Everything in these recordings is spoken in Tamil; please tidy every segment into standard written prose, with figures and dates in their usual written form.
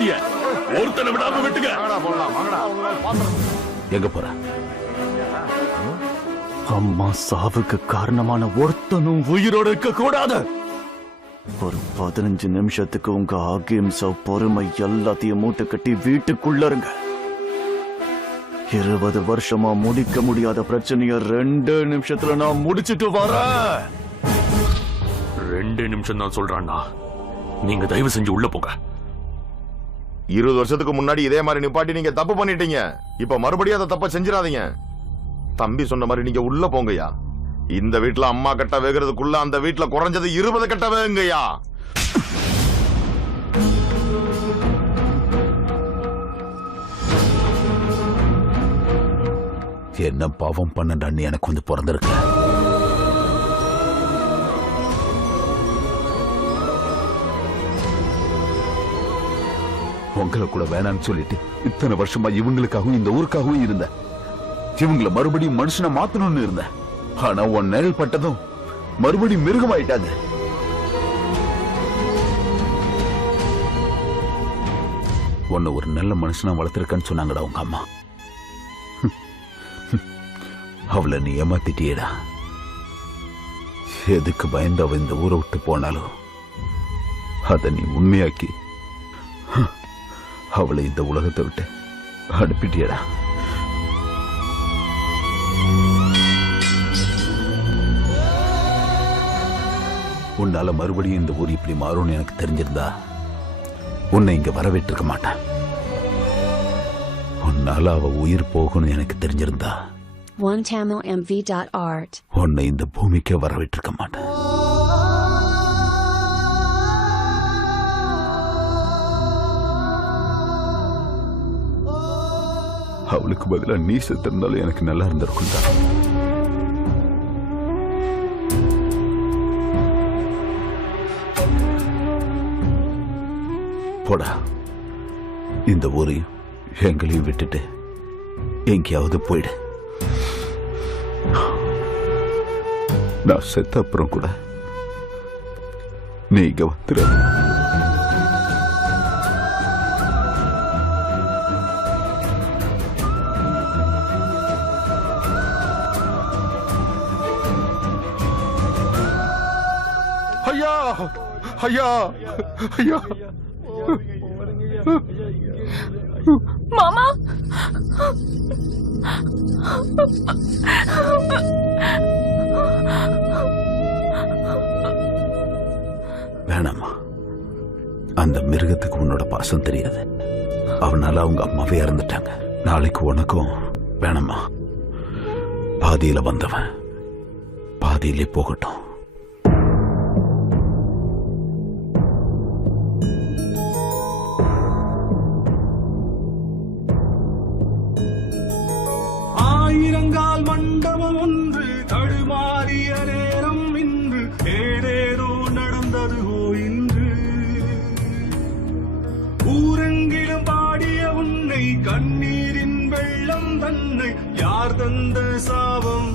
பாட்டிய ஒருத்தனை விடாம விட்டுங்க. எங்க போற? அம்மா சாவுக்கு காரணமான ஒருத்தனும் உயிரோடு இருக்க கூடாது. ஒரு 15 நிமிஷத்துக்கு உங்க அகிம்சை பொறுமை எல்லாத்தையும் மூட்டை கட்டி வீட்டுக்குள்ள இருங்க. 20 வருஷமா முடிக்க முடியாத பிரச்சனைய 2 நிமிஷத்துல நான் முடிச்சிட்டு வரேன். 2 நிமிஷம் தான் சொல்றான்னா, நீங்க தயவு செஞ்சு உள்ள போங்க. 20 வருஷத்துக்கு முன்னாடி இதே மாதிரி நிப்பாட்டி நீங்க தப்பு பண்ணிட்டீங்க. இப்ப மறுபடியும் அதை தப்ப செஞ்சிடாதீங்க. தம்பி சொன்ன மாதிரி நீங்க உள்ள போங்கய்யா. இந்த வீட்டுல அம்மா கட்ட வேகிறதுக்குள்ள அந்த வீட்டுல குறைஞ்சது 20 கட்ட வேங்கய்யா. என்ன பாவம் பண்ணடான்னு எனக்கு வந்து பிறந்திருக்க. உங்களை கூட வேணான்னு சொல்லிட்டு இத்தனை வருஷமா இவங்களுக்காகவும் இந்த ஊருக்காகவும் இருந்த. இவங்களை மறுபடியும் மனுஷனை மாத்தணும்னு இருந்த. ஆனா உன் நிழல் பட்டதும் மறுபடியும் மிருகமாயிட்டாங்க. உன்னை ஒரு நல்ல மனுஷனா வளர்த்திருக்கன்னு சொன்னாங்கடா உங்க அம்மா. அவளை நீ ஏமாத்திட்டியடா. எதுக்கு பயந்து அவ இந்த ஊரை விட்டு போனாலும் அதை நீ உண்மையாக்கி அவளை இந்த உலகத்தை விட்டு அனுப்பிட்டியடா. உன்னால மறுபடியும் இந்த ஊர் இப்படி மாறும்னு எனக்கு தெரிஞ்சிருந்தா உன்னை இங்க வரவேற்றிருக்க மாட்டேன். உன்னால அவ உயிர் போகணும்னு எனக்கு தெரிஞ்சிருந்தா OneTamilMV.art உன்னை இந்த பூமிக்கே வரவேற்றிருக்க மாட்டேன். அவளுக்கு பதிலா நீ செத்திருந்தாலும் எனக்கு நல்லா இருந்திருக்கும் தான். போடா, இந்த ஊரையும் எங்களையும் விட்டுட்டு எங்கேயாவது போயிடு. நான் செத்த அப்புறம் கூட நீ இங்க வந்துரு. ஐயா ஐயா ஐயா மாமா, வேணாமா, அந்த மிருகத்துக்கு உன்னோட பாசம் தெரியாது. அவனால அவங்க அம்மாவே இறந்துட்டாங்க. நாளைக்கு உனக்கும் வேணாமா. பாதியில வந்தவன் பாதியிலே போகட்டும். ஆயிரங்கால் மண்டபம் ஒன்று தடுமாறிய நேரம் இன்று ஏதேதோ நடந்தது இன்று. ஊரெங்கிலும் பாடிய உன்னை கண்ணீரின் வெள்ளம் தன்னை யார் தந்த சாபம்?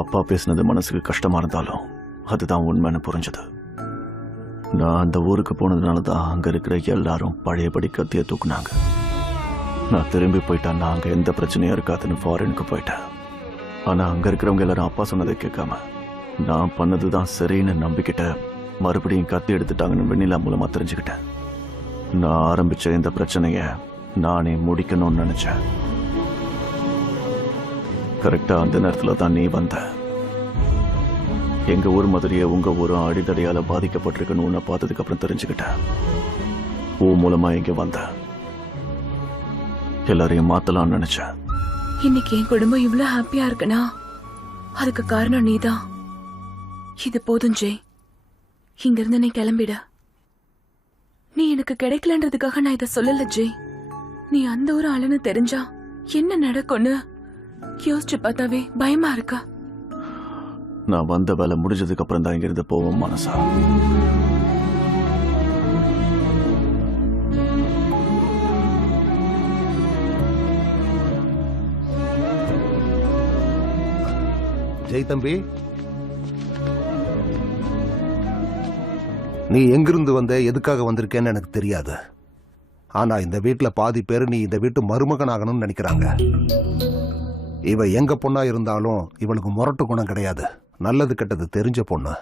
அப்பா பேசினது மனசுக்கு கஷ்டமா இருந்தாலும் அதுதான் உண்மைன்னு புரிஞ்சது. நான் அந்த ஊருக்கு போனதுனால தான் அங்க இருக்கிற எல்லாரும் பழையபடி கத்திய தூக்குனாங்க. நான் திரும்பி போயிட்டேன், நான் அங்க எந்த பிரச்சனையும் இருக்காதுன்னு ஃபாரினுக்கு போயிட்டேன். ஆனா அங்க இருக்கிறவங்க எல்லாரும் அப்பா சொன்னதை கேட்காம நான் பண்ணதுதான் சரின்னு நம்பிக்கிட்ட மறுபடியும் கத்தி எடுத்துட்டாங்கன்னு வெண்ணிலா மூலமா தெரிஞ்சுக்கிட்டேன். நான் ஆரம்பிச்ச இந்த பிரச்சனைய நானே முடிக்கணும்னு நினைச்சேன். கரெக்டா அந்த நேரத்துல தான் நீ வந்த. எங்க ஊர் மாதிரியே உங்க ஊரும் அடிதடையால பாதிக்கப்பட்டிருக்குன்னு உன்னை பார்த்ததுக்கு அப்புறம் தெரிஞ்சுக்கிட்டேன். ஊ மூலமா இங்க வந்த எல்லாரையும் மாத்தலாம்னு நினைச்சேன். இன்னைக்கு என் குடும்பம் இவ்வளவு ஹாப்பியா இருக்குன்னா அதுக்கு காரணம் நீதான். இது போதும் ஜெய், இங்க இருந்து நீ கிளம்பிட. எனக்கு கிடைக்கலன்றதுக்காக நான் இத சொல்லல ஜெய். நீ அந்த ஒரு ஆளுன்னு தெரிஞ்சா என்ன நடக்கும்னு யோசிச்சு பார்த்தாவே பயமா இருக்கா. நான் வந்த வேலை முடிஞ்சதுக்கு அப்புறம் தான் இங்கிருந்து போவோம் மனசா. ஜெய் தம்பி, நீ எங்கிருந்து வந்த, எதுக்காக வந்திருக்கேன்னு எனக்கு தெரியாது. ஆனா இந்த வீட்டுல பாதி பேர் நீ இந்த வீட்டு மருமகன் ஆகணும்னு நினைக்கிறாங்க. இவ எங்க பொண்ணா இருந்தாலும் இவளுக்கு முரட்டு குணம் கிடையாது. நல்லது கெட்டது தெரிஞ்ச பொண்ணு.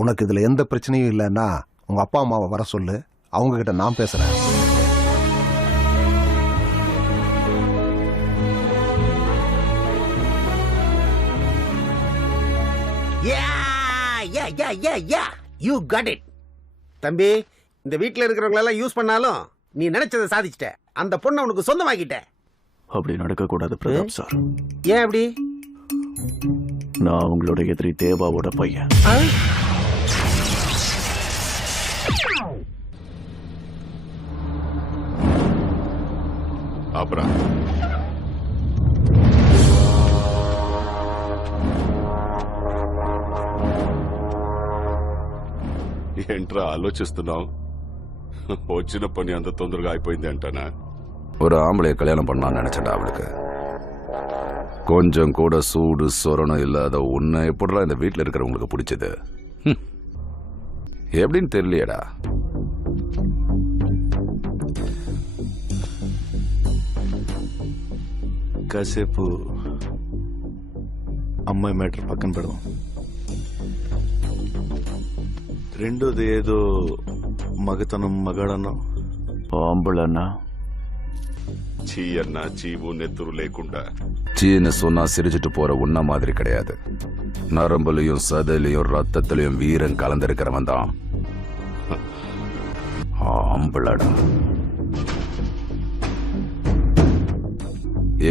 உனக்கு இதுல எந்த பிரச்சனையும் இல்லைன்னா உங்க அப்பா அம்மாவை வர சொல்லு, அவங்க கிட்ட நான் பேசுறேன். You got it. தம்பி, இந்த வீட்ல இருக்கிறவங்களெல்லாம் யூஸ் பண்ணாலும் நீ நினைச்சதை சாதிச்சிட்ட. அந்த பொண்ணை உனக்கு சொந்தமாக்கிட்ட. அப்படி நடக்கக்கூடாது பிரதாப் சார். ஏன் அப்படி? நான் அவங்களோட எதிரி தேவாவோட பையன். அப்புறம் ఏంట్రా ఆలోచిస్తున్నావు? వచ్చిన పని అంత తొందరగా అయిపోయింది అంటానా? ஒரு ஆம்பளைய கல்யாணம் பண்ணலாம்னு நினைச்சேன்டா. அவளுக்கு கொஞ்சம் கூட சூடு சொரணம் இல்லாத உன்னை எப்படிடா இந்த வீட்டில் இருக்கிறவங்களுக்கு பிடிச்சது? எப்படின்னு தெரியலையடா. కాసేపు అమ్మాయి మ్యాటర్ పక్కన పెడదాం. రెండోది ఏదో మగతనం మగాడన్నా ఆంబులన్నా చీ అన్నా, చీవు నెత్తురు లేకుండా. சீன்னு சொன்னா சிரிச்சிட்டு போற உன்ன மாதிரி கிடையாது. நரம்புலையும் சதையிலையும் ரத்தத்திலையும் வீரம் கலந்திருக்கிறவன் தான் ஆம்பளடா.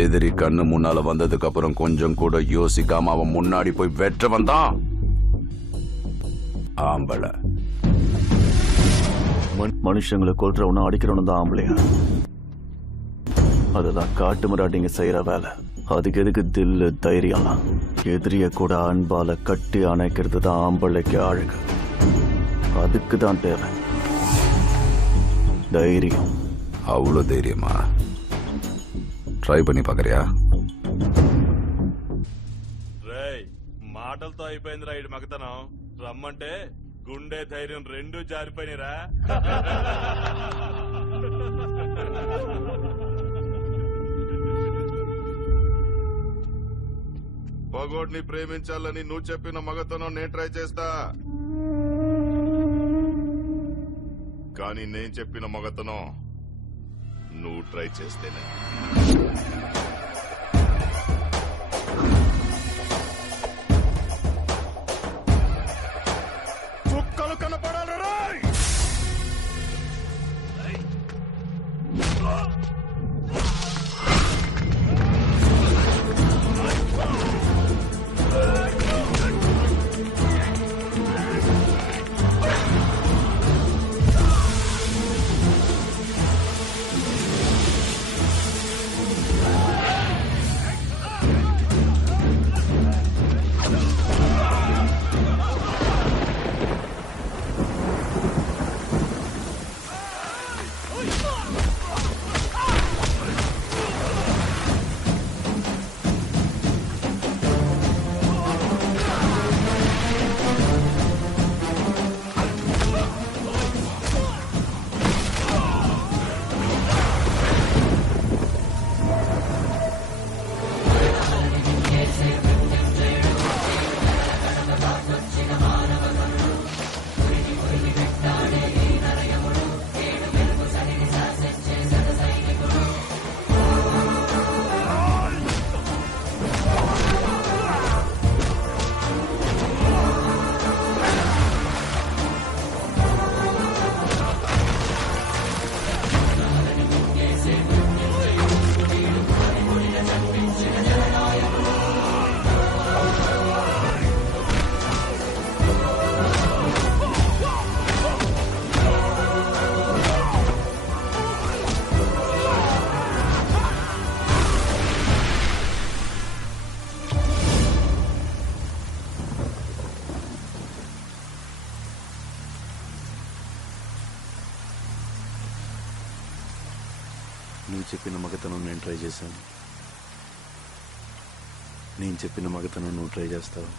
எதிரி கண்ணு முன்னால வந்ததுக்கு அப்புறம் கொஞ்சம் கூட யோசிக்காம அவன் முன்னாடி போய் வெற்றவன் தான் ஆம்பளை. மனுஷங்களை கொல்றவனும் அடிக்கிறவனும் தான் ஆம்பளையா? அதுதான் காட்டு மிராட்டிங்க செய்யற வேலை. அதுக்கு எதுக்கு தில்லு தைரியம்லாம்? எதிரிய கூட அன்பால கட்டி அணைக்கிறது தான் ஆம்பளைக்கு அழகு. அதுக்கு தான் தேவை தைரியம். அவ்வளோ தைரியமா? ట్రై பண்ணி பார்க்கறியா? రేయ్, మాటలతో అయిపోయిందిరా ఇటు మగతనం. రమ్మంటే గుండె ధైర్యం రెండూ జారిపోయినరా. పగోడ్ని ప్రేమించాలని నువ్వు చెప్పిన మగతనం నేను ట్రై చేస్తా. కానీ నేను చెప్పిన మగతనం నువ్వు ట్రై చేస్తేనే. చుక్కలు కనపడాలి రాయ్. నువ్వు చెప్పిన మగతనం నేను ట్రై చేశాను. నేను చెప్పిన మగతనం నువ్వు ట్రై చేస్తావు.